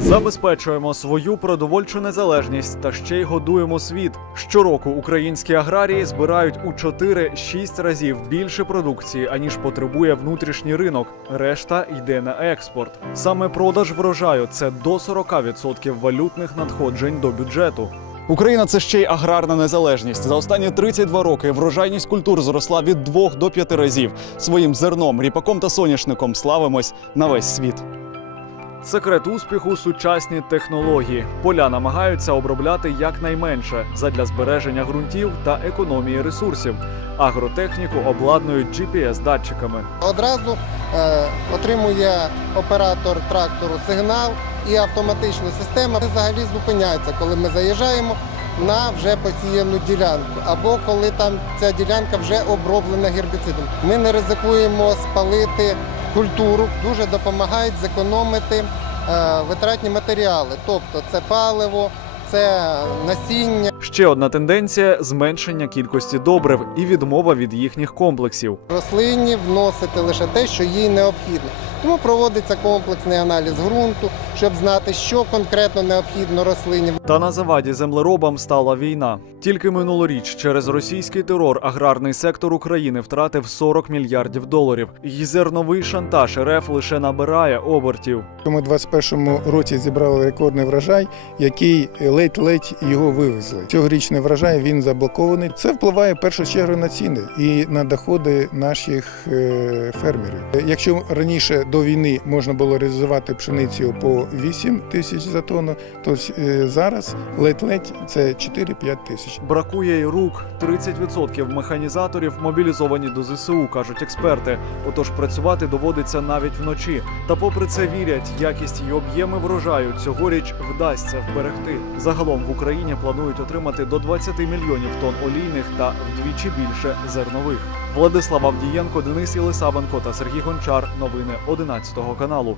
Забезпечуємо свою продовольчу незалежність та ще й годуємо світ. Щороку українські аграрії збирають у 4-6 разів більше продукції, аніж потребує внутрішній ринок. Решта йде на експорт. Саме продаж врожаю це до 40% валютних надходжень до бюджету. Україна це ще й аграрна незалежність. За останні 32 роки врожайність культур зросла від 2 до 5 разів. Своїм зерном, ріпаком та соняшником славимось на весь світ. Секрет успіху сучасні технології. Поля намагаються обробляти якнайменше задля збереження ґрунтів та економії ресурсів. Агротехніку обладнують GPS-датчиками. Одразу е, отримує оператор трактору сигнал і автоматична система взагалі зупиняється, коли ми заїжджаємо на вже посіяну ділянку, або коли там ця ділянка вже оброблена гербіцидом. Ми не ризикуємо спалити культуру, дуже допомагають зекономити е, витратні матеріали, тобто це паливо, це насіння. Ще одна тенденція зменшення кількості добрив і відмова від їхніх комплексів. рослині вносити лише те, що їй необхідно. Тому проводиться комплексний аналіз ґрунту, щоб знати, що конкретно необхідно рослині. Та на заваді землеробам стала війна. Тільки минулоріч через російський терор аграрний сектор України втратив 40 мільярдів доларів. І зерновий шантаж РФ лише набирає обертів. Ми у 2021 році зібрали рекордний врожай, який ледь-ледь його вивезли. Цьогорічний врожай він заблокований. Це впливає в першу чергу на ціни і на доходи наших е, фермерів. Якщо раніше до війни можна було реалізувати пшеницю по 8 тисяч за тонну, то е, зараз ледь-ледь це 4-5 тисяч. Бракує й рук. 30% механізаторів мобілізовані до ЗСУ, кажуть експерти. Отож працювати доводиться навіть вночі. Та попри це вірять, якість і об'єми врожаю цьогоріч вдасться вберегти. Загалом в Україні планують отримати до 20 мільйонів тонн олійних та вдвічі більше зернових. Владислав Авдієнко, Денис Єлисавенко та Сергій Гончар. Новини 11 каналу.